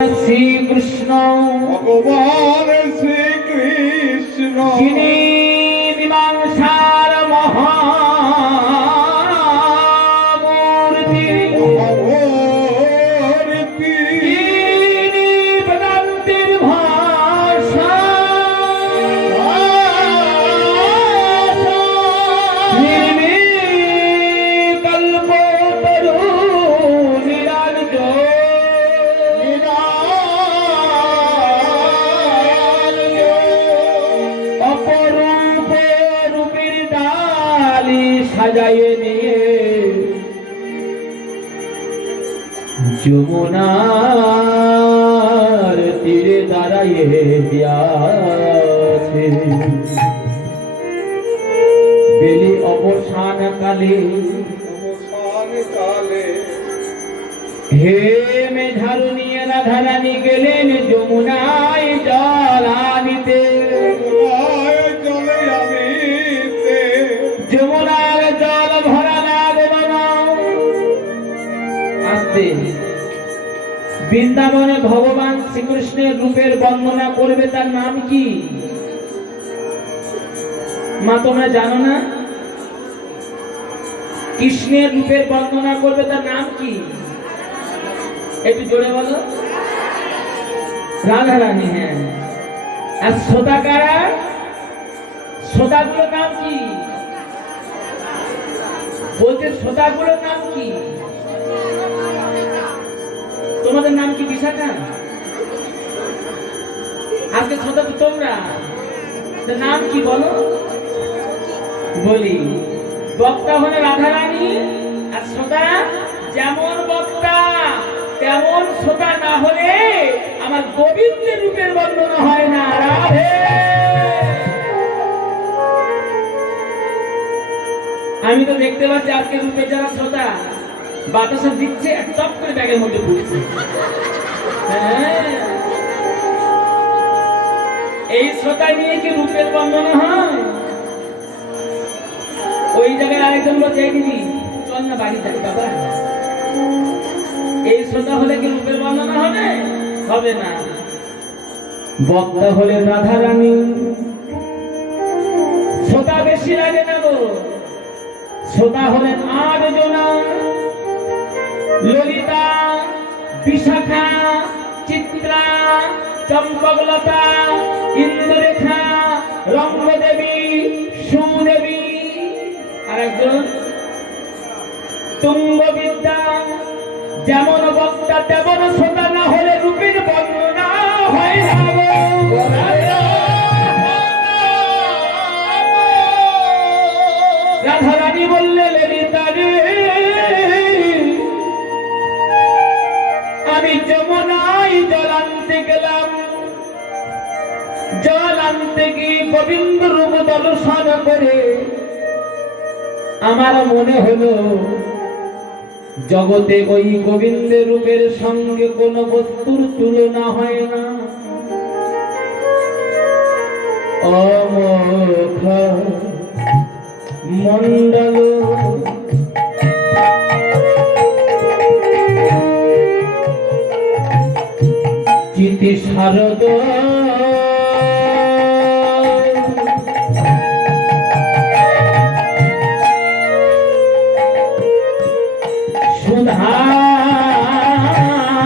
শ্রী কৃষ্ণ ভগবান শ্রীকৃষ্ণ যিনি মীমাংসার মহামূর্তি যিনি বেদান্তের ভাষা কল্পতরু নিরঞ্জন সাজায়ে নিয়ে যমুনার তীরে দাঁড়াইয়ে দিয়াছে বেলি অবসান কালে হে মেঘারু নিয়ে রাধারানী গেলেন যমুনায় জল আনিতে যমুনার জল ভরা লাগবে না আসতে বৃন্দাবনে ভগবান শ্রীকৃষ্ণের রূপের বর্ণনা করবে তার নাম কি মা তোমরা জানো না কৃষ্ণের রূপের বর্ণনা করবে তার নাম কি একটু জোরে বলো রাধারানী হ্যাঁ আর শ্রোতাকারা শ্রোতাগুলোর নাম কি বলতে শ্রোতাগুলোর নাম কি তোমাদের নাম কি বিশাখা আজকে শ্রোতা তো তোমরা নাম কি বলো বলি বক্তা হলে রাধারানী আর শ্রোতা যেমন বক্তা তেমন শ্রোতা না হলে আমার গোবিন্দের রূপের বর্ণনা হয় না রাধে আমি তো দেখতে পাচ্ছি আজকে রূপে যারা শ্রোতা বাতাসে দিচ্ছে টপ করে ব্যাগের মধ্যে ঢুকছে এই শ্রোতা নিয়ে কি রূপের বর্ণনা হয় ওই জায়গায় আরেকজন বলছে এই দিদি চল না বাড়ি যাই বাবা এই শ্রোতা হলে কি রূপের বর্ণনা হবে হবে না বক্তা হলে রাধারানী শ্রোতা বেশি লাগে না গো শ্রোতা হলেন ৮ জনা ললিতা বিশাখা চিত্রা চম্পকলতা ইন্দ্ররেখা রঙ্গদেবী সুদেবী আর একজন তুঙ্গবিদ্যা যেমন বক্তা তেমন শ্রোতা না হলে রূপের বর্ণনা হয় না রাধারানী বললে ললিতা রে আমি যমুনায় জল আনতে গেলাম জল আনতে গিয়ে গোবিন্দ রূপ দর্শন করে আমার মনে হলো জগতে ওই গোবিন্দের রূপের সঙ্গে কোন বস্তুর তুলনা হয় না অমোঘ মন্ডল চিতি শারদ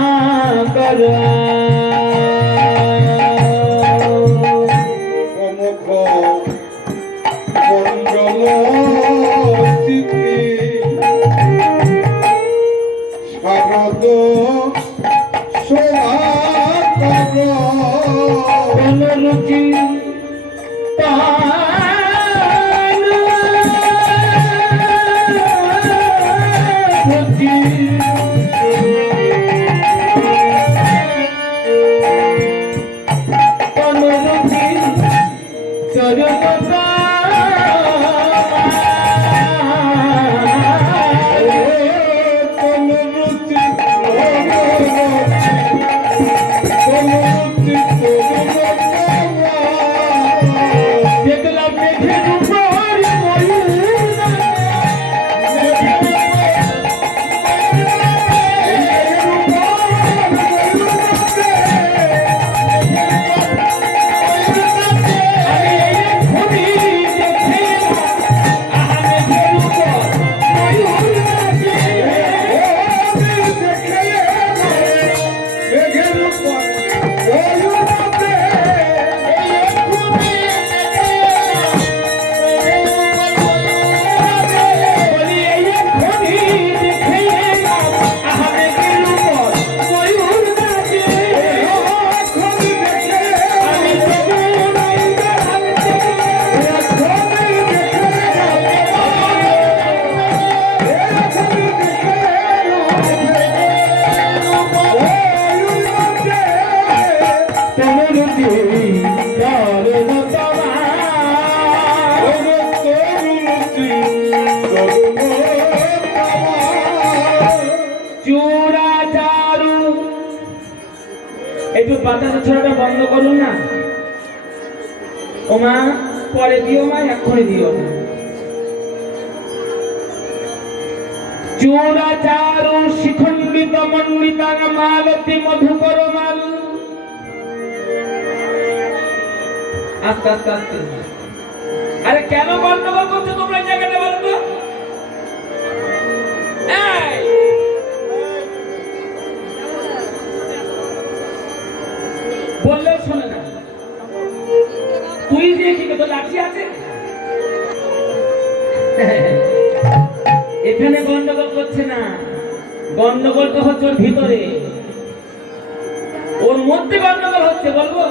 সুধাকর দেখলাম রুচি চরণ তোমার চূড়া চারু একটু বাতাসের ছোড়াটা বন্ধ করুন না ও মা পরে দিও মা এক্ষুনি দিও চূড়া চারু শিখণ্ডিত মণ্ডিতাং মালতী মধুকর মাল আস্তে আস্তে আস্তে আরে কেন গন্ডগোল করছো তোমরা এই জায়গাটা বলো তো এই! বললেও শোনে না তুই যে কি তো লাঠি আছে এখানে গন্ডগোল করছে না গন্ডগোলটা হচ্ছে ওর ভিতরে ওর মধ্যে গন্ডগোল হচ্ছে বলবো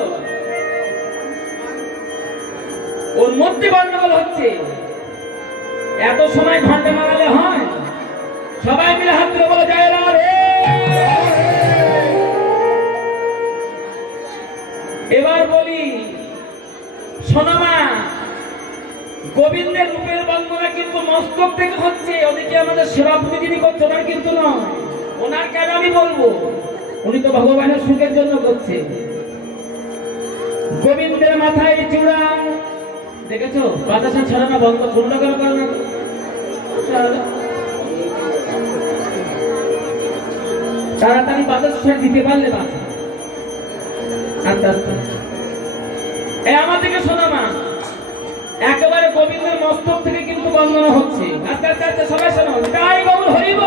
ওর মধ্যে গন্ডগোল হচ্ছে এত সময় ঘন্টা মারালে হয় সবাই মিলে হাত ধরে বলে যায় না রে এবার বলি শোনো মা গোবিন্দের রূপের বন্দনা কিন্তু মস্তক থেকে হচ্ছে ওদিকে আমাদের সেবাপতি যিনি করছে ওনার কিন্তু নয় ওনার কেন আমি বলবো উনি তো ভগবানের সুখের জন্য করছে গোবিন্দের মাথায় চূড়া দেখেছো বাতাসা ছড়ানো বন্ধ পূর্ণ করে করো না তাড়াতাড়ি বাতাস ছড়া দিতে পারলে বাঁচা আস্তে আস্তে এই আমার দিকে শোনো মা একেবারে গোবিন্দের মস্তক থেকে কিন্তু বন্দনা হচ্ছে আস্তে আস্তে আস্তে সবাই শোনো তাই গৌর হরিব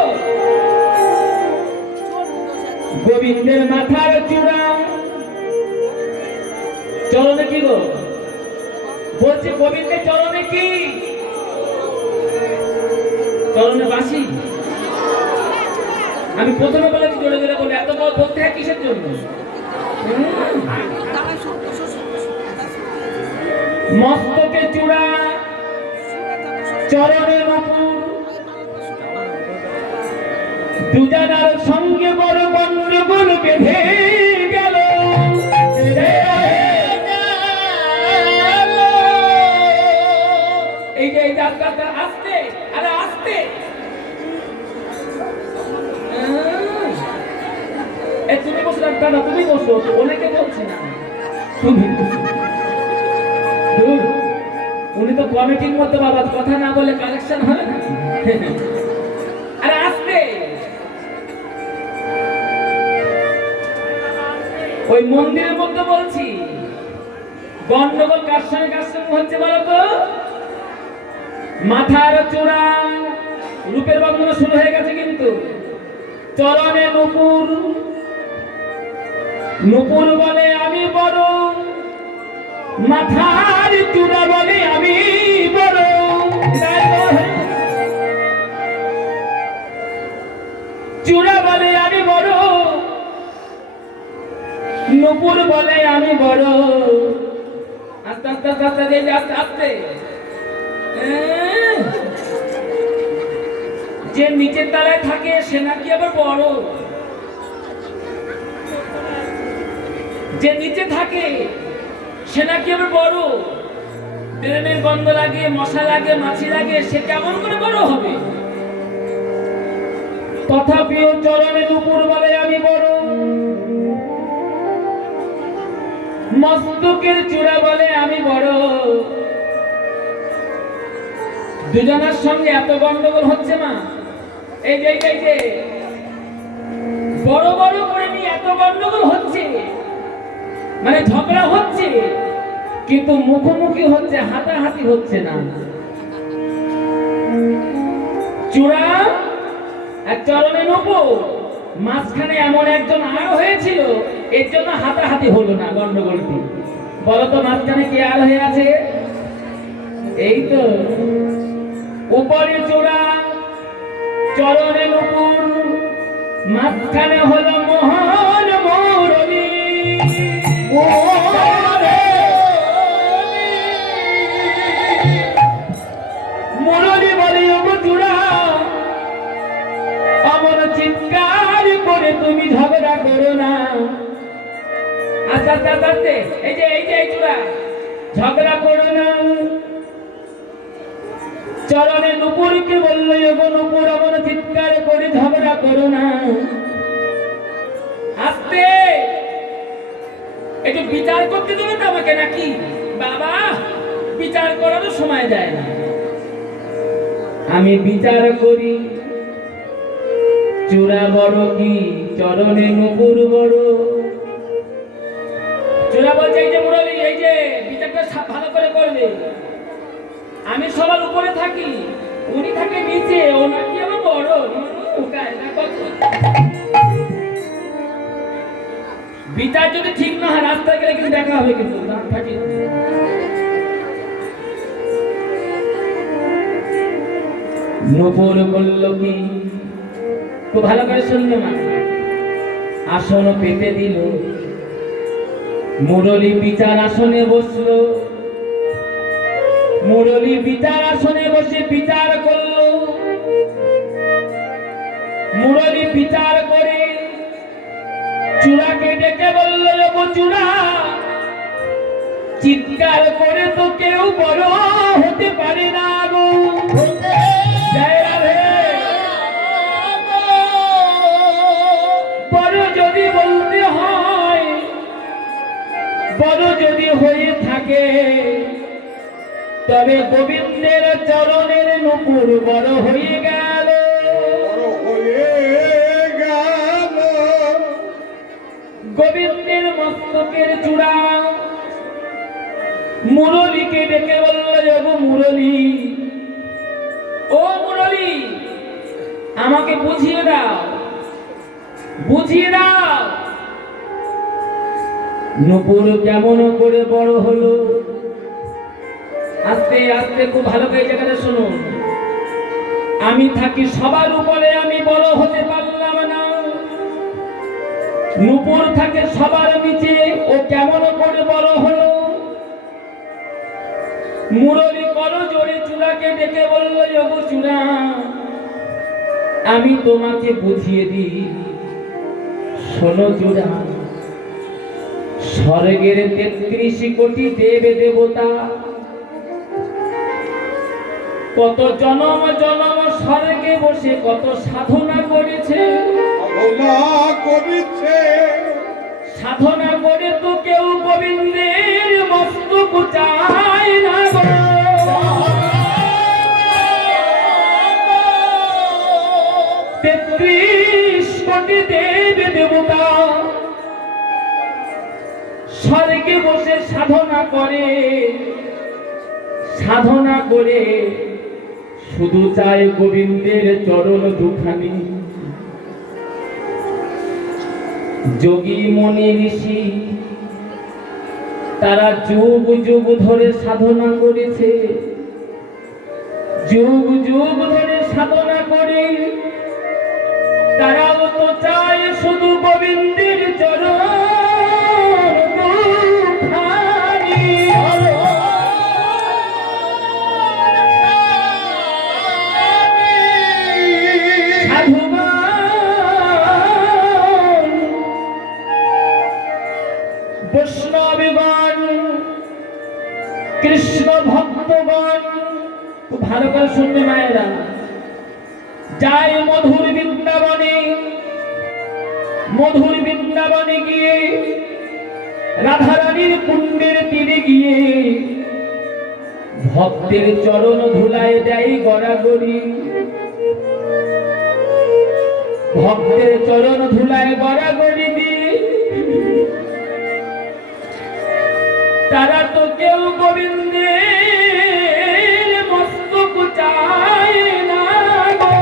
গোবিন্দের মাথার চূড়া চরণে কি গো বলছে গোবিন্দের চরণে কি চরণে বাঁশি আমি প্রথমে বলেছি জোরে জোরে বলে এত বড় বলতে হয় কিসের জন্য মস্তকে চূড়া চরণের উপর দুজনার সঙ্গে বড় গন্ডগোল বেঁধে গেল এই যে আসতে আরে আসতে তুমি বসো না তুমি বসো অনেকে বলছে না তুমি উনি তো কমিটির মধ্যে বাবা কথা না বলে কালেকশন হবে না আরে আসতে ওই মন্দিরের মধ্যে বলছি গন্ডগোল কার সঙ্গে হচ্ছে বলো তো মাথার চূড়া রূপের বন্দনা শুরু হয়ে গেছে কিন্তু চরণে নুপুর নুপুর বলে আমি বড় মাথার চূড়া বলে আমি বড় চূড়া বলে আমি বড় নুপুর বলে আমি বড় আস্তে আস্তে আস্তে আস্তে আস্তে আস্তে যে নিচের তলায় থাকে সে নাকি আবার বড় যে নিচে থাকে সে নাকি আবার বড় ট্রেনের গন্ধ লাগে মশা লাগে মাছি লাগে সে কেমন করে বড় হবে তথাপিও চরণের উপর বলে আমি বড় মস্তকের চূড়া বলে আমি বড় দুজনের সঙ্গে এত গন্ডগোল হচ্ছে মা এই যে বড় বড় করে নিয়ে এত গন্ডগোল হচ্ছে মানে ঝগড়া হচ্ছে কিন্তু মুখোমুখি হচ্ছে হাতাহাতি হচ্ছে না চূড়া আর চরণে নুপুর মাঝখানে এমন একজন আর হয়েছিল এর জন্য হাতাহাতি হলো না গন্ডগোলটি বলতো মাঝখানে কি আর হয়ে আছে এই তো উপরে চূড়া চরণে নুপুর মাঝখানে হলো মোহন মুরলী মুরলী বলে চূড়া অমন চিৎকার করে তুমি ঝগড়া করো না আর আস্তে আস্তে আস্তে আস্তে এই চূড়া ঝগড়া করো না। চরণে নুপুরকে বলল ওগো নুপুর এমন চিৎকার করে ঝগড়া করো না, আস্তে একটু বিচার করতে দেবে তো আমাকে নাকি? বাবা বিচার করারও সময় যায় না, আমি বিচার করি। চূড়া বড় কি চরণে নুপুর বড়? চূড়া বলছে এই যে মুরলী, এই যে বিচারটা ভালো করে করবে। আমি সবার উপরে থাকি, উনি থাকে নিচে, ও নাকি আমার বড়। বিচার যদি ঠিক না হয় রাস্তায় গেলে কিন্তু দেখা হবে, কিন্তু দাঁত ফাটিয়ে। নূপুর বলল কি, খুব ভালো করে শুনলে মা, আসন পেতে দিল। মুরলী বিচার আসনে বসলো, মুরলী বিচার আসনে বসে বিচার করলো। মুরলী বিচার করে চূড়াকে ডেকে বলল ওগো চূড়া, চিৎকার করে তো কেউ বড় হতে পারে না গো। জয় রাধে। বড় যদি বলতে হয়, বড় যদি হয়ে থাকে, তবে গোবিন্দের চরণের নুপুর বড় হয়ে গেল। গোবিন্দের মস্তকের চূড়া মুরলীকে ডেকে বলল ওগো মুরলী, ও মুরলী আমাকে বুঝিয়ে দাও, বুঝিয়ে দাও নুপুর কেমন করে বড় হলো। আস্তে আস্তে খুব ভালো করে জায়গাটা শুনুন। আমি থাকি সবার উপরে, আমি বড় হতে পারলাম না। নুপুর থাকে সবার নিচে, ও কেমন করে বড় হলো। মুরলী করো জোরে চূড়াকে ডেকে বলল ওগো চূড়া, আমি তোমাকে বুঝিয়ে দিই। শোনো চূড়া, স্বর্গের ৩৩ কোটি দেব দেবতা কত জনম জনম স্বর্গে বসে কত সাধনা করেছে। সাধনা করে তো কেউ গোবিন্দের মস্তক চায় না গো। ৩৩ কোটি দেব দেবতা স্বর্গে বসে সাধনা করে, সাধনা করে শুধু চায় গোবিন্দের চরণ দুখানি। যোগী মনি ঋষি তারা যুগ যুগ ধরে সাধনা করেছে, যুগ যুগ ধরে সাধনা করে তারাও তো চায় শুধু গোবিন্দের চরণ দুখানি। বৈষ্ণবগণ, কৃষ্ণ ভক্তগণ, খুব ভালো করে শুনবে মায়েরা, যায় মধুর বৃন্দাবনে। মধুর বৃন্দাবনে গিয়ে রাধারানীর কুণ্ডের তীরে গিয়ে ভক্তের চরণ ধুলায় দেয় গড়াগড়ি। ভক্তের চরণ ধুলায় গড়াগড়ি দিয়ে তারা তো কেউ গোবিন্দের মস্তক চায় না গো।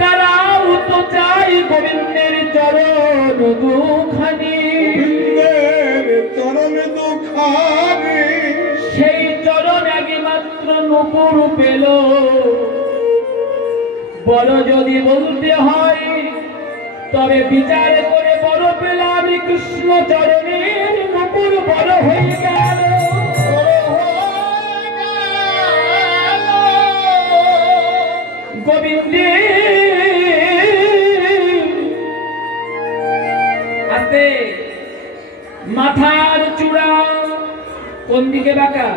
তারাও তো চায় গোবিন্দের চরণ দুখানি। সেই চরণ আগে মাত্র নূপুর পেল। বড় যদি বলতে হয় তবে বিচার করে বড় পেলাম কৃষ্ণ চরণের নূপুর বড় হয়ে গেল। গোবিন্দের আস্তে মাথার চূড়া কোন দিকে বাঁকা?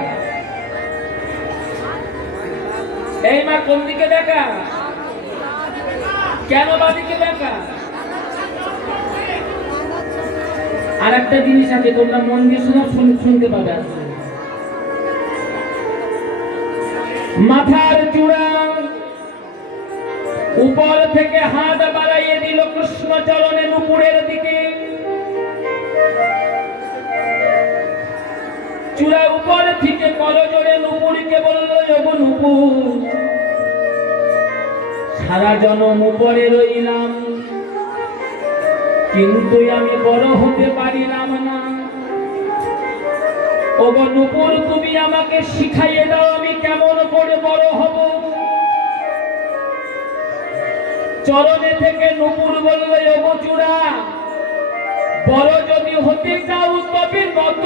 এই মা কোন দিকে দেখা? কেন বাদিকে দেখা? আর একটা জিনিস আছে, তোমরা মন দিয়ে শুনতে পাবে। মাথার চূড়া উপর থেকে হাত বাড়াইয়ে দিল কৃষ্ণ চরণে নুপুরের দিকে। চূড়া উপর থেকে করজোড়ে নুপুরকে বলল, ওগো নুপুর, সারা জনম উপরে রইলাম, কিন্তু আমি বড় হতে পারিলাম না। ওগো নুপুর, তুমি আমাকে শিখাইয়ে দাও আমি কেমন করে বড় হব। চরণে থেকে নুপুর বলল, ওগো চূড়া, বড় যদি হতে চাও তবে নত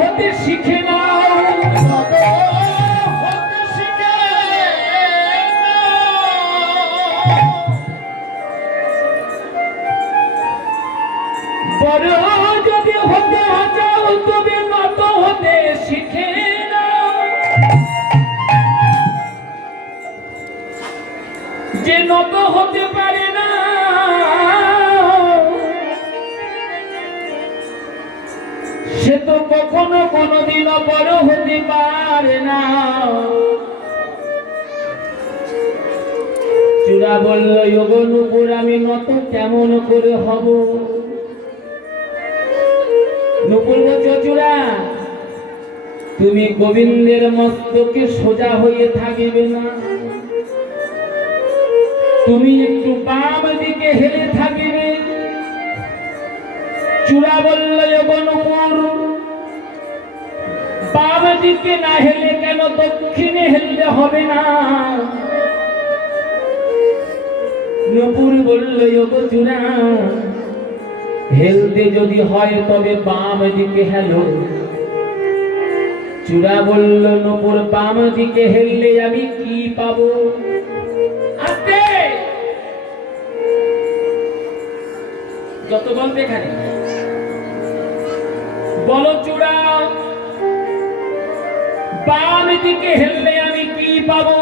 হতে শিখে নাও। বড় যদি হতে চাও তবে নত হতে শিখে নাও। যে নত হতে পারে না সে তো কখনো কোনোদিনও বড় হতে পারে না। চূড়া বলল, ওগো নুপুর, আমি নত কেমন করে হব? নুপুর বলছে, চূড়া, তুমি গোবিন্দের মস্তকে সোজা হয়ে থাকিবে না, তুমি একটু বাম দিকে হেলে থাকিবে। চূড়া বলল, ওগো নুপুর, বাম দিকে না হেলে কেন দক্ষিণে হেললে হবে না? নুপুর বলল, ওগো চূড়া, হেলতে যদি হয় তবে বাম দিকে হেলো। চূড়া বলল, নুপুর, বাম দিকে হেললে আমি কি পাবো? আস্তে যত গল্প এখানে বলো, চূড়া, বাম দিকে হেললে আমি কি পাবো?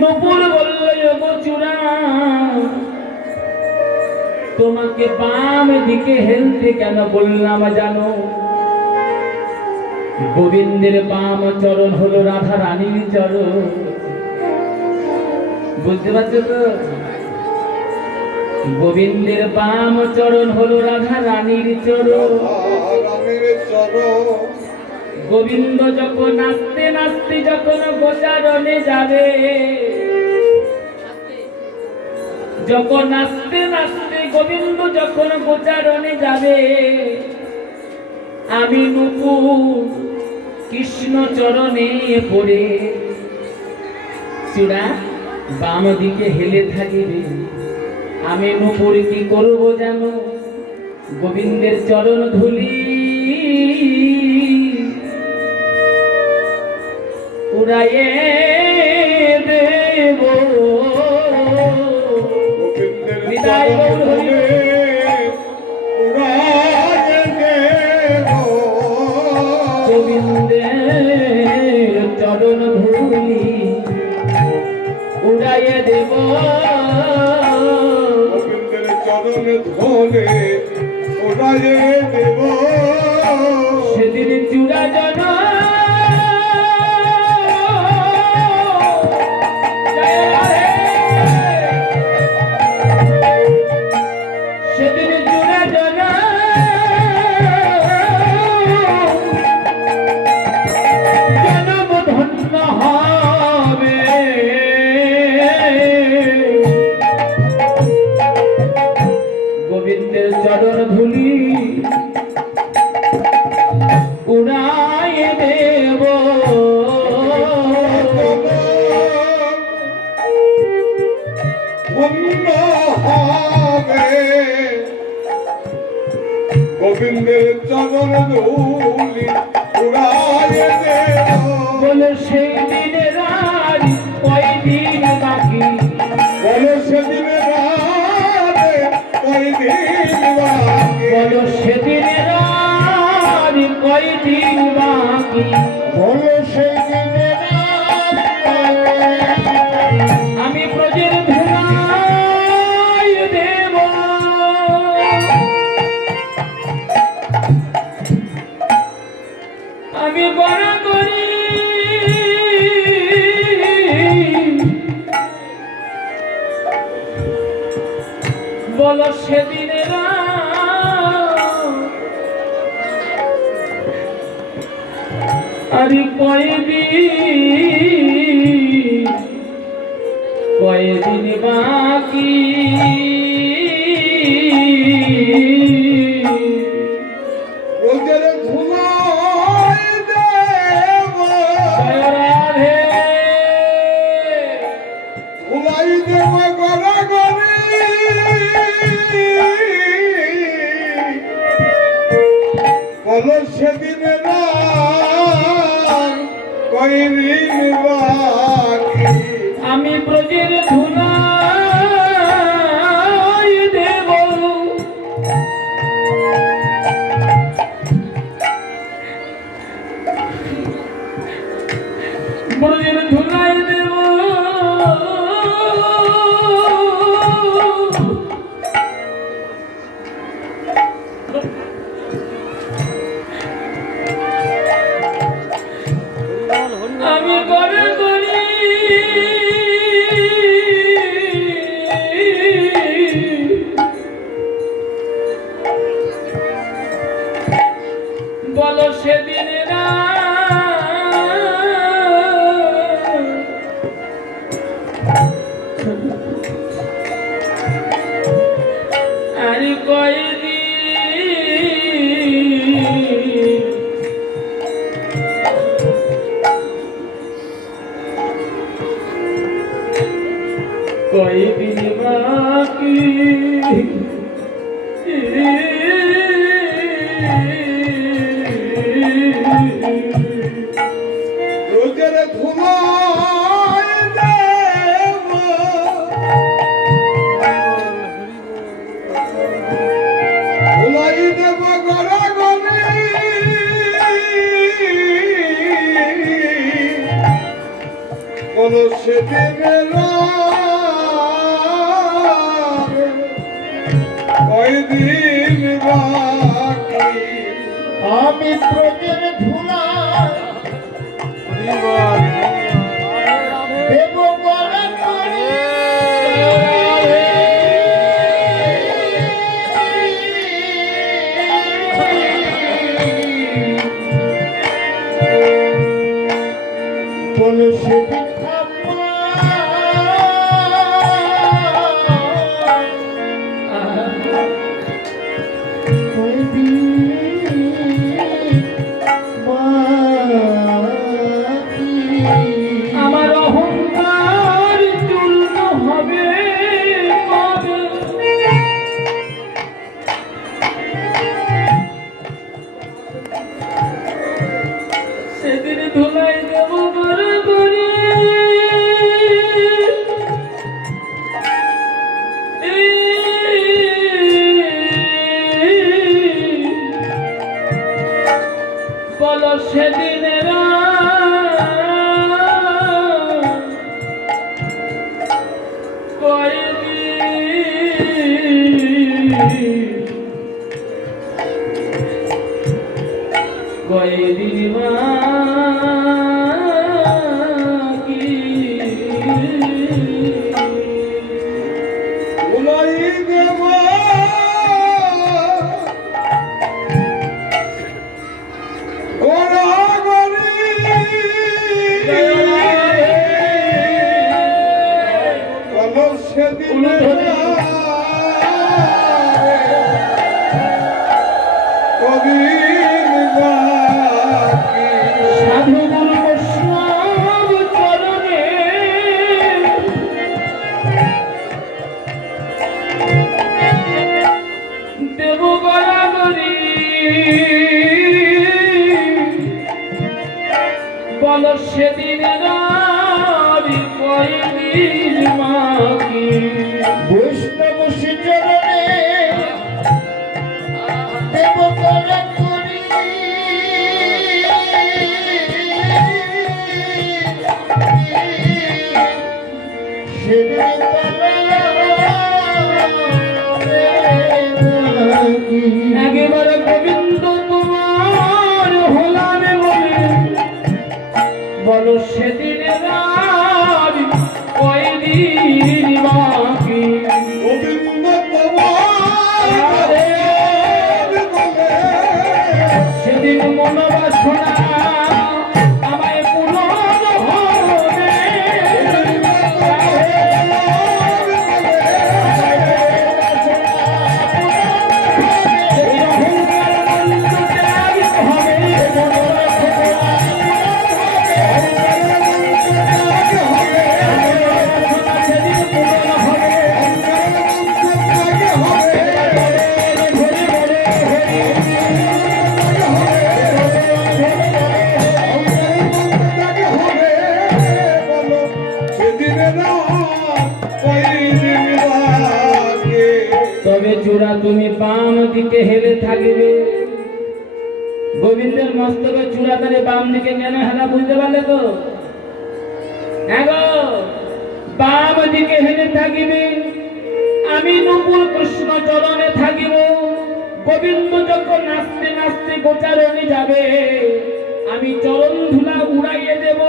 নুপুর বলল, ওগো চূড়া, তোমাকে বাম দিকে হেলতে কেন বললাম জানো? গোবিন্দের বাম চরণ হলো রাধা রানীর চরণ। বুঝতে পারছো তো? গোবিন্দের বাম চরণ হলো রাধা রানীর চরণ। গোবিন্দ যখন নাচতে নাচতে যখন গোচারণে যাবে, যখন নাচতে নাচতে গোবিন্দ যখন গোচারণে যাবে, আমি নুপুর কৃষ্ণ চরণে পড়ে চূড়া বাম দিকে হেলে থাকিবে। আমি নুপুর কি করবো জানো? গোবিন্দের চরণ ধুলি উড়াইয়ে দেব। বিদায় গৌর হরি। গোবিন্দের চরণ ধুলি উড়াইয়ে দেব। গোবিন্দের চরণ ধুলি উড়াইয়ে দেব। সেদিন চূড়া জন সেদিন চূড়া জন জনম ধন্য হবে। গোবিন্দের চরণ ধুলি উড়াইয়ে দেব। ধন্য হবে গোবিন্দের চরণ ধুলি উড়াইয়ে দেব। বলে সেই দিনের আর কয়দিন বাকি, বলো সেদিনের রাতে বলো সেদিনের আরে কয়দিন বাকি রোজের ধুলাই দেব জয় রাধে ধুলাই দেব গড়াগড়ি বলো সেদিনের কয়দিন বাকি আমি ব্রজের ধুলাই দেব ব্রজের ধুলাই দেব আমি করে করি বলো সেদিন না আর কয়দিন কয়দিন বাকি রোজের ধুলাই দেব ধুলাই দেব গড়াগড়ি বলো সেদিনের কয়দিন বাকি আমি ব্রজের ধুলা দেব গলা করে বলো সেদিন আমার অহংকার চূর্ণ হবে কবে সেদিন ধুলাই দেব করে করে বলো সেদিনের কয়দিন বাকি ধুলাই দেব গড়াগড়ি বলো সেদিনের কদিন বাকি সাধু গুরু বৈষ্ণব চরণে দেব গড়াগড়ি বলো সেদিন কয়দিন বাকি বৈষ্ণব চরণে দেব গলা করে সেদিন একেবারে গোবিন্দ তোমার হলাম বলে বলো সেদিন কয়দিন বাকি গোবিন্দ তোমার না তুমি বাম দিকে হেলে থাকিবে। গোবিন্দের মস্তকের চূড়াতারে বাম দিকে কেন হেলা বুঝতে পারলে তো? হ্যাঁ গো, বাম দিকে হেলে থাকিবে। আমি নকুল কৃষ্ণ চরণে থাকিব। গোবিন্দ যখন নাচতে নাচতে গোচারণে যাবে, আমি চরণ ধুলা উড়াইয়ে দেব।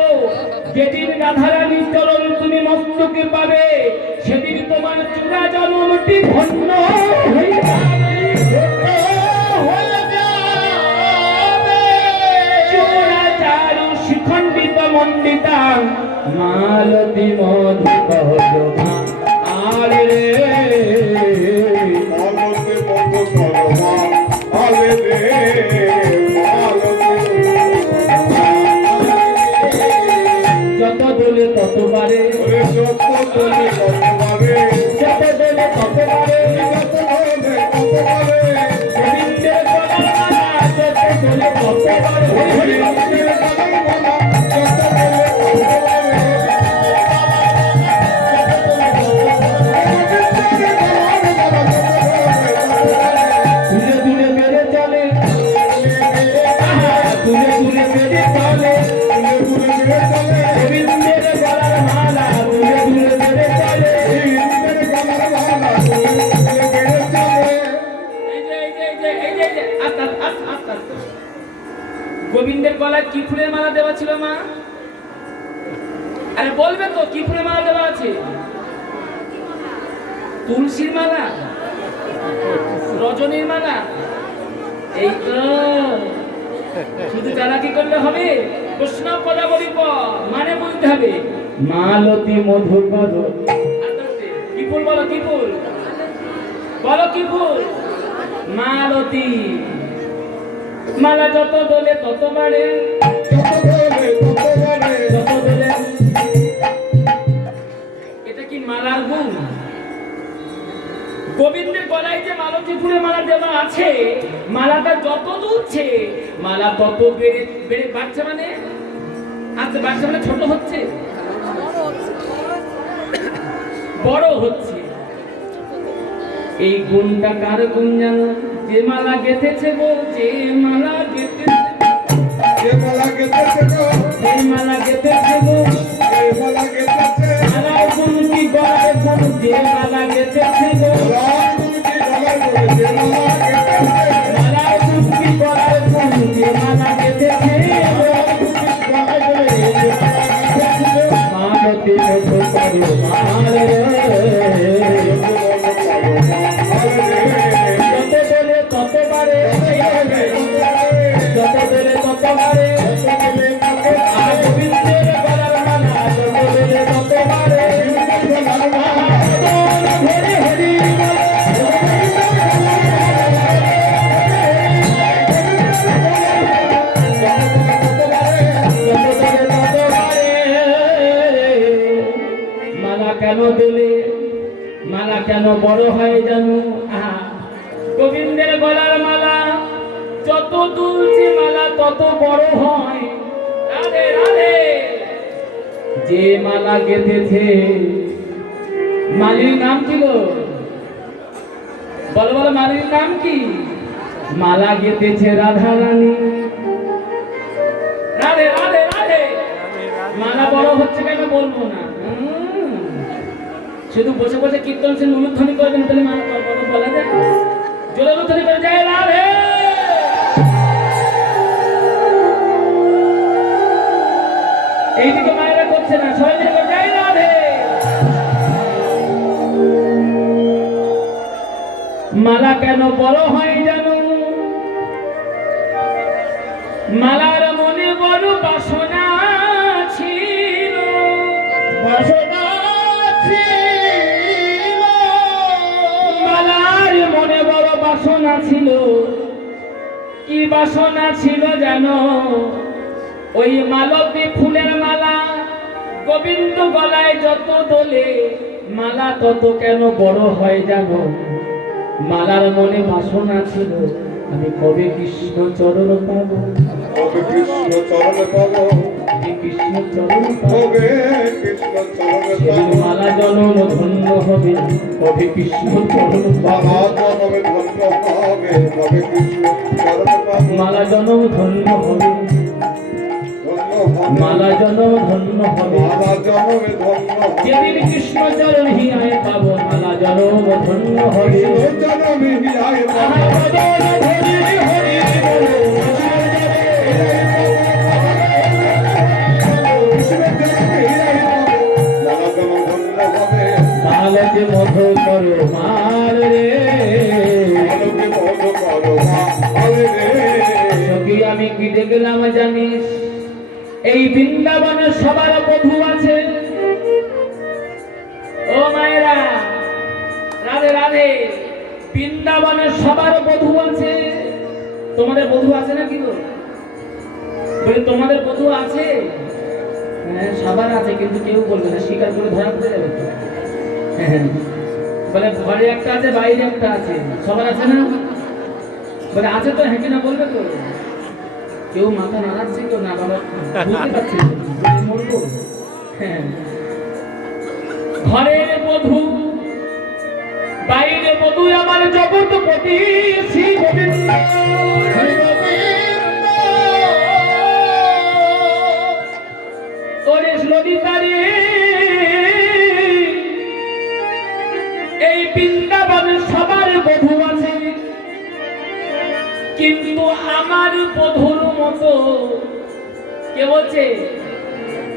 যেদিন রাধারানীর চরণ তুমি মস্তকে পাবে, সেদিন তোমার চূড়া জন্মটি ভন্ন হয়ে যাবে। চূড়া চারু শিখণ্ডিত মণ্ডিতা মালতী মধুকরমা আরে রে। মালতী মধুকরমা আলে রে, মালতী যত দোলে তত বারে, ওরে যত দোলে তত বারে, যত দোলে তত বারে, যত দোলে তত বারে, গোবিন্দের গলার মালা যত দোলে তত বারে। হরি হরি গোবিন্দের গলার মালা যত দোলে তত বারে, গোবিন্দের গলার মালা যত দোলে তত বারে, তুলে তুলে বেড়ে চলে, আহা, তুলে তুলে বেড়ে চলে। তুলে তুলে বেড়ে চলে, গোবিন্দের গলার মালা তুলে তুলে বেড়ে চলে। গোবিন্দের গলার মালা তুলে তুলে বেড়ে চলে। আস্তে আস্তে আস্তে আস্তে আস্তে। গোবিন্দের গলায় কি ফুলের মালা দেওয়া ছিল মা? আরে বলবে তো কি ফুলের মালা দেওয়া আছে? তুলসীর মালা, রজনীর মালা। এই তো, শুধু চালাকি করলে হবে? প্রশ্ন পদাবলী মানে বুঝতে হবে। মালতী মধুকর, কি ফুল বলো? কি ফুল বলো? কি ফুল? মালতী। মালা যত দোলে তত বাড়ে, যত দোলে তত বারে, যত দোলে। এটা কি মালার গুণ? গোবিন্দের গলায় যে মালতী ফুলের মালা দেওয়া আছে, মালাটা যত দুলছে মালা তত বেড়ে বেড়ে বাড়ছে। মানে আচ্ছা, বাড়ছে মানে ছোট হচ্ছে, বড় হচ্ছে। এই গুণটা কার গুণ জানো? যে মালা গেঁথেছে গো, যে মালা গেঁথেছে, যে মালা গেঁথেছে গো, যে মালা গেঁথেছে গো। যে মালা গেঁথেছে, মালার গুণ কি গলায় গুণ? যে মালা গেঁথেছে গো, লাল দুলকি গলায় বলে, যে মালা গেঁথেছে, মালার গুণ কি গলায় গুণ? যে মালা গেঁথেছে গো। গলায় বলে, যে মালা গেঁথেছে, মালতী মধুকরমা আরে রে। যত দোলে তত বারে, যত দোলে তত বারে। আর গোবিন্দের গলার মালা যত দোলে তত বারে। হরি হরি মালা কেন দিলে? মালা কেন বড় হয় জানো? আহা, গোবিন্দের গলার মালা যত দুলছে মালা তত বড় হয়। রাধে রাধে। যে মালা গেঁথেছে, মালির নাম ছিল, বলো বলো, মালির নাম কি? মালা গেঁথেছে রাধা রানী। রাধে রাধে রাধে। মালা বড় হচ্ছে কেন বলবো না। শুধু বসে বসে কীর্তন সে উলুধ্বনি করবেন, তাহলে মালা কথা বলা যায়? জোরে উলুধ্বনি করে যায় রাধে। এইদিকে মায়েরা করছে না, সবাই মিলে করে যায় রাধে। মালা কেন বড় হয় জানো? মালার মনে বড় বাসনা ছিল, বাসনা ছিল, মালার মনে বড় বাসনা ছিল। কি বাসনা ছিল জানো? ওই মালতী ফুলের মালা গোবিন্দ গলায় যত দোলে মালা তত কেন বড় হয় জানো? মালার মনে বাসনা ছিল, আমি কবে কৃষ্ণ চরণ পাবো, কবে কৃষ্ণ চরণে পাবো, আমি কৃষ্ণ চরণ পাবো। কবে কৃষ্ণ চরণে সেদিন পাবো, মালা জনম ধন্য হবে কবে কৃষ্ণ চরণ মালা পাবে জনমে ধন্য হবে কবে কৃষ্ণ চরণ পাবে মালা জনম ধন্য হবে ধন্য হবে মালা জনম ধন্য হবে মালা জনমে ধন্য হবে যেদিন কৃষ্ণ চরণ হিয়ায় পাব মালা জনম ধন্য হবে কৃষ্ণ জনমে হিয়ায় আহা পাবে বদন হরি হরি বলো কৃষ্ণ জনমে হিয়ায় পাবে মালা জনম ধন্য হবে কালকে মধ করো মার রে আলোকে বন্ধ করো মা আলে রে সখী আমি কি দেখলাম জানিস এই বৃন্দাবনে সবার বধূ আছে ও মায়েরা রাধে রাধে বৃন্দাবনে সবার বধূ আছে তোমাদের বধূ আছে না কি গো বলে তোমাদের বধূ আছে হ্যাঁ সবার আছে কিন্তু কেউ বলবে না স্বীকার করে ধরা পড়ে যাবে তো। হ্যাঁ, বলে ঘরে একটা আছে বাইরে একটা আছে সবার আছে না বলে আছে তো হ্যাঁ কিনা বলবে তো কেউ মাথা নাড়াচ্ছে কেউ না বাবা বুঝতে পারছি না। বলে মরবো হ্যাঁ ঘরের বধূ বাইরে বধূ আমার জগৎপতি শ্রী গোবিন্দ ওরে ললিতারে এই বৃন্দাবনে সবার বধূ আছে কিন্তু আমার বধূর মতো কে বলছে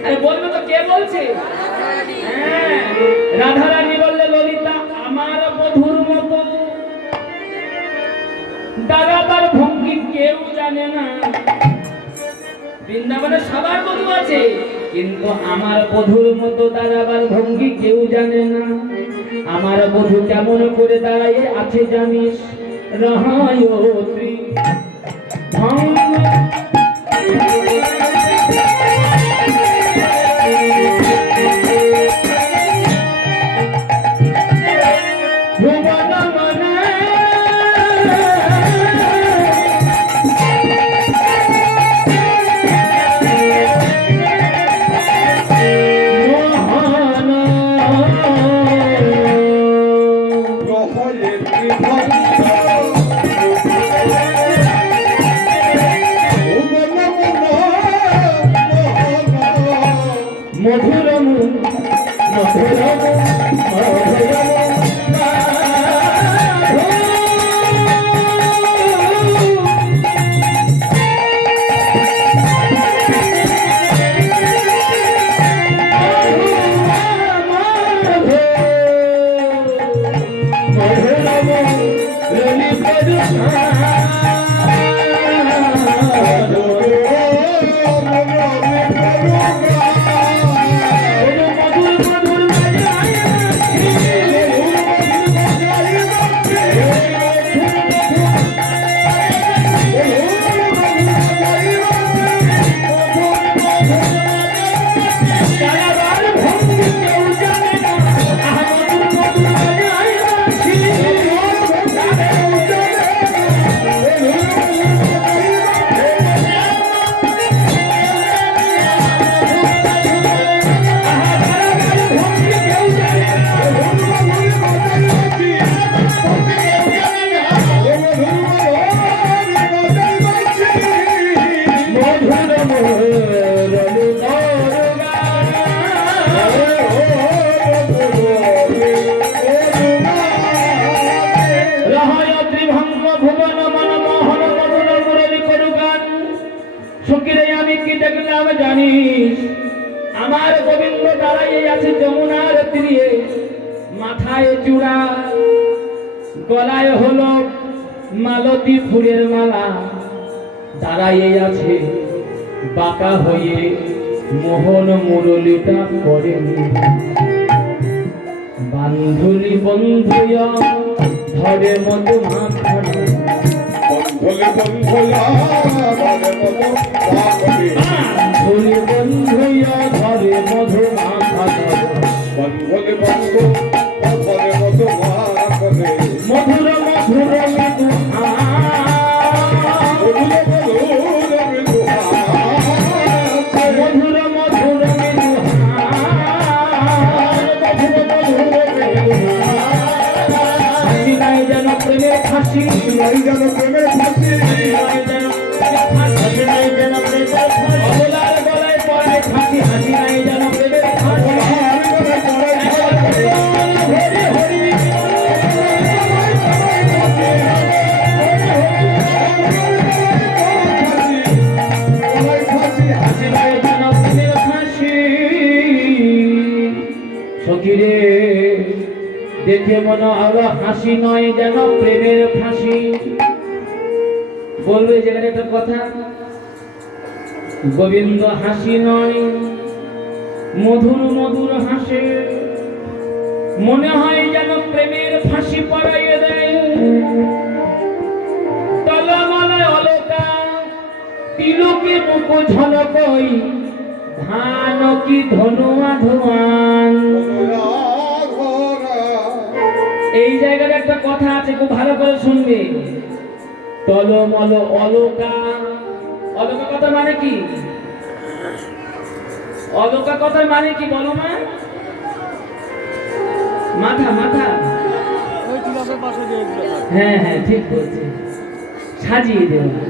আরে বলবে তো কে বলছে হ্যাঁ রাধারানী বললে ললিতা আমার বধূর মতো দাঁড়াবার ভঙ্গি কেউ জানে না বৃন্দাবনে সবার বধূ আছে কিন্তু আমার বধূর মতো দাঁড়াবার ভঙ্গি কেউ জানে না আমার বধূ কেমন করে দাঁড়ায় আছে জানিস রহায়ত্রী ভঙ্গ রহয়ে বিভক্ত মধুরম মধুরম মধুরম আমি কি দেখলাম জানিস আমার গোবিন্দ দাঁড়াইয়ে আছে যমুনার তীরে মাথায় চূড়া গলায় হলো মালতী ফুলের মালা দাঁড়াইয়ে আছে বাঁকা হয়ে মোহন মুরলিটা করেন বান্ধুলি বন্ধুয়া ধরে মধু মাখানো বন্ধলে বন্ধলা ধরে মধু মাখাবে বান্ধুলি বন্ধুয়া ধরে মধু মাখানো বন্ধলে বন্ধু ধরে মধু মাখাবে মধুর মধুর মধু মধুরে মধুরে মৃদুহা মধুর মধুর মধুর মধুর মধুর ফাঁসি নাই যেন প্রেমের ফাঁসি নাই যেন ফাঁসি নাই যেন প্রেমের ফাঁসি অবলার গলায় পড়ায় ফাঁসি হাসি নাই যেন প্রেমের ফাঁসি হরি হরি হাসি নাই যেন প্রেমের ফাঁসি সখিরে দেখে মনে হলো হাসি নয় যেন প্রেমের ফাঁসি বলবে যেখানে একটা কথা গোবিন্দ হাসি নয় মধুর মধুর হাসে মনে হয় যেন প্রেমের ফাঁসি পড়াইয়ে দেয় তলমালায় অলকা তিলকে মুখ ঝলকই ধান কি ধনুয়া ধোয়ান এই জায়গায় একটা কথা আছে খুব ভালো করে শুনবে টলমল অলকা অলকা কথার মানে কি অলকা কথার মানে কি বলো মা মাথা মাথা হ্যাঁ হ্যাঁ ঠিক বলছে সাজিয়ে দেওয়া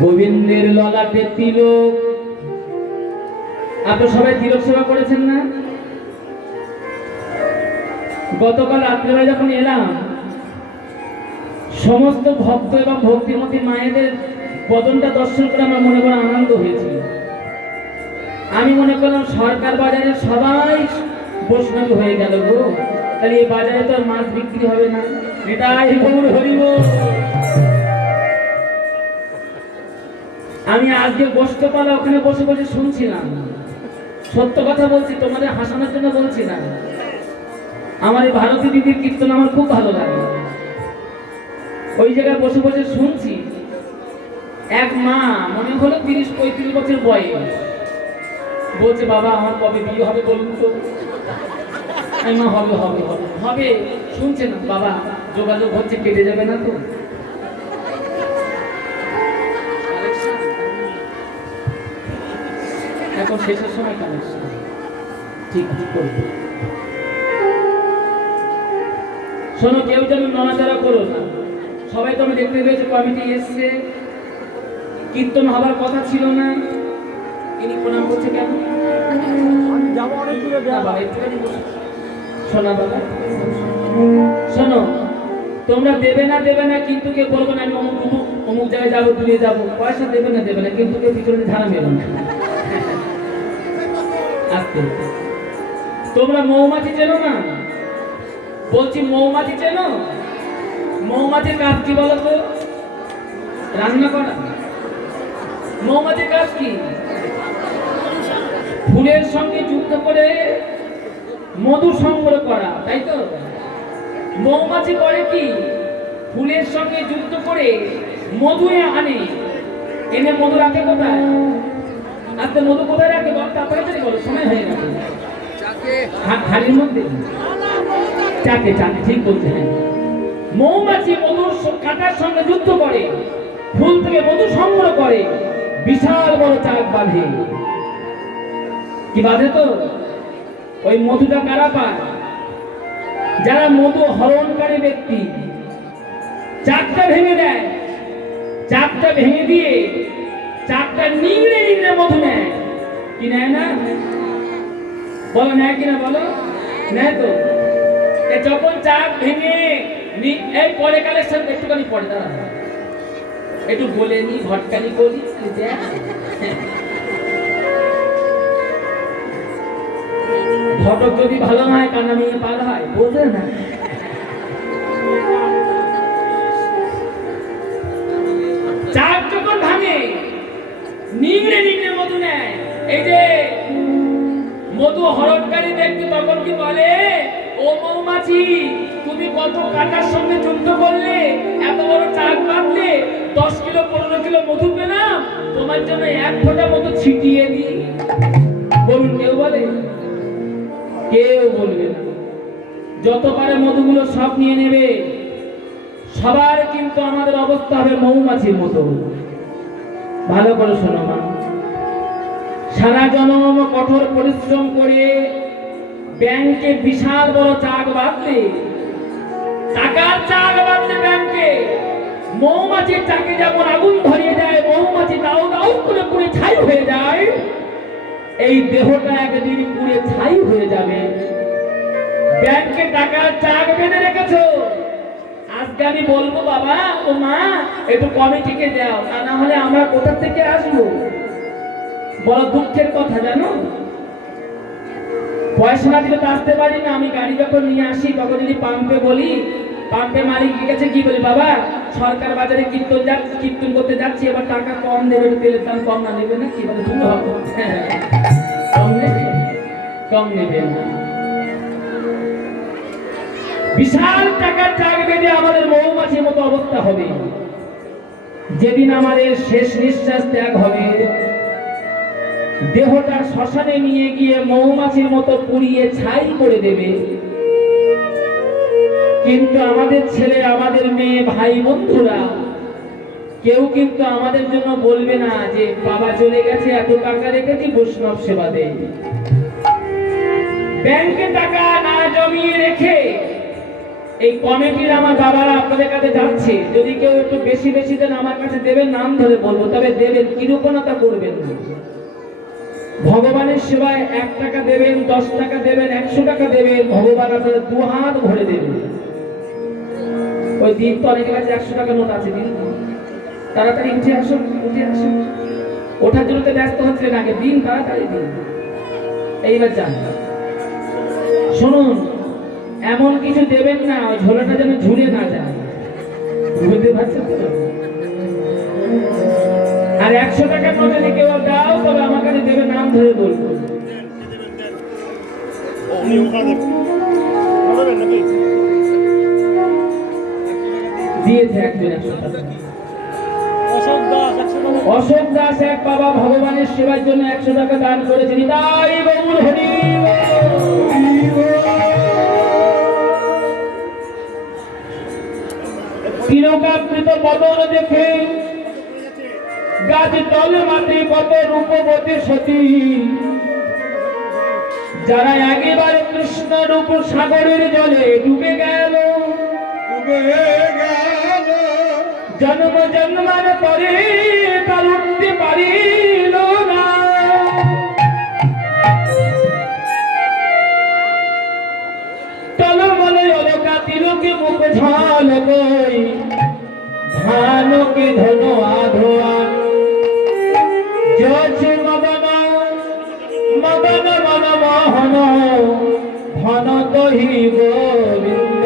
গোবিন্দের ললাটে তিলক আপনি সবাই তিলক সেবা করেছেন না গতকাল রাত্রিবেলা যখন এলাম সমস্ত ভক্ত এবং ভক্তিমতী মায়েদের বদনটা দর্শন করে আমার মনে বড় আনন্দ হয়েছিল আমি মনে করলাম সরকার বাজারে সবাই বৈষ্ণবী হয়ে গেল গো তাহলে এই বাজারে তো আর মাছ বিক্রি হবে না এটাই গৌর হরিব আমি আজকে গোষ্ঠপালা ওখানে বসে বসে শুনছিলাম সত্য কথা বলছি তোমাদের হাসানোর জন্য বলছি না আমার এই ভারতী দিদির কীর্তন আমার খুব ভালো লাগে ওই জায়গায় বসে বসে শুনছি এক মা মনে হলো 30-35 বছর বয়স বলছে বাবা আমার কবে বিয়ে হবে বলুন তো মা হবে হবে হবে হবে শুনছে না বাবা যোগাযোগ হচ্ছে কেটে যাবে না তো এখন শেষের সময় কানেকশন ঠিক করবে শোনো কেউ যেন নড়াচড়া করো না সবাই তো আমি দেখতে পেয়েছি কমিটি এসছে কীর্তন হবার কথা ছিল না ইনি প্রণাম করছে কেন শোনা বাবা শোনো তোমরা দেবে না কিন্তু কে বলবো না আমি অমুক অমুক অমুক জায়গায় যাবো দূরে যাবো পয়সা দেবে না কিন্তু কেউ পিছনে ধারা মেলো না আস্তে তোমরা মৌমাছি চেনো না বলছি মৌমাছি চেনো মৌমাছির কাজ কি বলো তো রান্না করা মৌমাছির কাজ কি ফুলের সঙ্গে যুক্ত করে মধু সংগ্রহ করা তাই তো মৌমাছি করে কি ফুলের সঙ্গে যুক্ত করে মধু আনে এনে মধু রাখে কোথায় আজকে মধু কোথায় রাখে বল তারপরে বলো সময় হয়ে গেছে হাড়ির মধ্যে চাকে ঠিক বলতে হ্যাঁ মৌমাছি মধুর কাঁটার সঙ্গে যুদ্ধ করে ফুল থেকে মধু সংগ্রহ করে বিশাল বড় চাক বাঁধে কি বাঁধে তো ওই মধুটা কারা পায় যারা মধু হরণকারী ব্যক্তি চাকটা ভেঙে দেয় চাকটা ভেঙে দিয়ে চাকটা নিংড়ে মধু নেয় কি নেয় না বলো নেয় কিনা বলো নেয় তো যখন চাক ভেঙে এই পরে কালেকশন একটুখানি পরে দাঁড়া একটু বলে নি ভটকানি করি ঘটক যদি ভালো হয় কান্না মেয়ে পার হয় বোঝে না চাক যখন ভাঙে নিংড়ে মধু নেয় এই যে মধু হরণকারী ব্যক্তি তখন কি বলে ও মৌমাছি তুমি কত কাটার সঙ্গে যুদ্ধ করলে এত বড় চাক বাঁধলে 10 কিলো 15 কিলো মধু পেলাম তোমার জন্য 1 ফোঁটা মধু ছিটিয়ে দিই বলুন কেউ বলে কেউ বলবে না যত পারে মধুগুলো সব নিয়ে নেবে সবার কিন্তু আমাদের অবস্থা হবে মৌমাছির মতো ভালো করে শোনো মা সারা জনম কঠোর পরিশ্রম করে ব্যাংকে বিশাল বড় চাক বাঁধলে টাকার চাক বাঁধলে ব্যাংকে মৌমাছির চাকে যেমন আগুন ধরিয়ে দেয়, মৌমাছি দাও দাও করে পুড়ে ছাই হয়ে যায়, এই দেহটা একদিন পুড়ে ছাই হয়ে যাবে। ব্যাংকে টাকার চাক বেঁধে রেখেছো, আজকে আমি বলবো বাবা ও মা একটু কমিটিকে দাও, তা না হলে আমরা কোথা থেকে আসবো? বড় দুঃখের কথা জানো, পয়সা না দিলে তো আসতে পারি না। আমি গাড়ি যখন নিয়ে আসি তখন যদি পাম্পে বলি, পাম্পে মালিকের কাছে কি বলি, বাবা সরকার বাজারে কীর্তন করতে যাচ্ছি, এবার টাকা কম দেবে, তেলের দাম কম না নেবে না, কি বলে তুমি ভাবো? কম নেবে, কম নেবে না। বিশাল টাকার চাক বেঁধে আমাদের মৌমাছির মতো অবস্থা হবে। যেদিন আমাদের শেষ নিঃশ্বাস ত্যাগ হবে, দেহটা শ্মশানে নিয়ে গিয়ে মৌমাছির মতো পুড়িয়ে ছাই করে দেবে। কিন্তু আমাদের ছেলে, আমাদের মেয়ে, ভাই বন্ধুরা কেউ কিন্তু আমাদের জন্য বলবে না যে বাবা চলে গেছে, এত টাকা রেখেছি বৈষ্ণব সেবা দেয়। ব্যাংকে টাকা না জমিয়ে রেখে এই কমিটির আমার বাবারা আপনাদের কাছে যাচ্ছে, যদি কেউ একটু বেশি বেশি দেন আমার কাছে দেবেন, নাম ধরে বলবো, তবে দেবেন, কিরূপণতা করবেন না। ভগবানের সেবায় 1 টাকা দেবেন, 10 টাকা দেবেন, 100 টাকা দেবেন, ভগবান আপনাদের 2 হাত ভরে দেবেন। ওই দিন তো অনেকের কাছে 100 টাকা নোট আছে, দিন তাড়াতাড়ি উঠে আসুন, উঠে আসুন। ওঠার জন্য তো ব্যস্ত হচ্ছেন, আগে দিন, তাড়াতাড়ি দিন। এইবার যান, শুনুন, এমন কিছু দেবেন না ওই ঝোলাটা যেন ঝুলে না যায়, বুঝতে পারছেন তো? আর 100 টাকার নোট যদি কেউ দাও তবে আমার কাছে দেবে, নাম ধরে বলবো। দিয়েছে একজন 100 টাকা। অশোক দাস এক বাবা ভগবানের সেবার জন্য 100 টাকা দান করেছেন। তাই গৌর হরি তিলকাকৃত বদন দেখে গাছ তলে মাটি কত রূপবতী সতী, যারা একেবারে কৃষ্ণ রূপ সাগরের জলে ডুবে গেল, জন্ম জন্মার পরে তার উঠতে পারিল না। টলমলে অলকা তিলকে মুখ ঝলকই, ধানকে ধন আধোয়া যছে মদন মদন মন মোহন, ধন কহি গোবিন্দ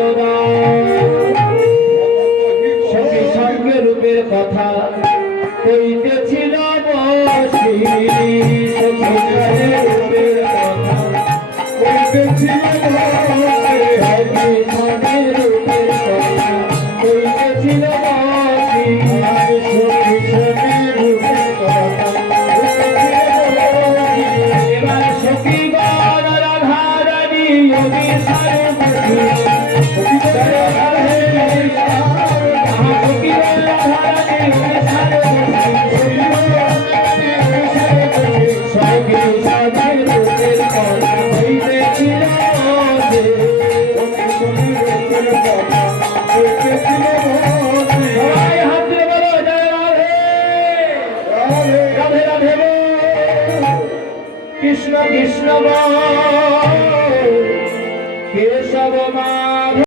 সঙ্গে সঙ্গে রূপের কথা কইতেছিল বসি, সঙ্গে রূপের কথা কইতেছিল সঙ্গে রূপের কথা কইতেছিল বসি, এবার সখী গণ রাধা রানী যোগী সারে কৃষ্ণ কৃষ্ণ কেশব মা।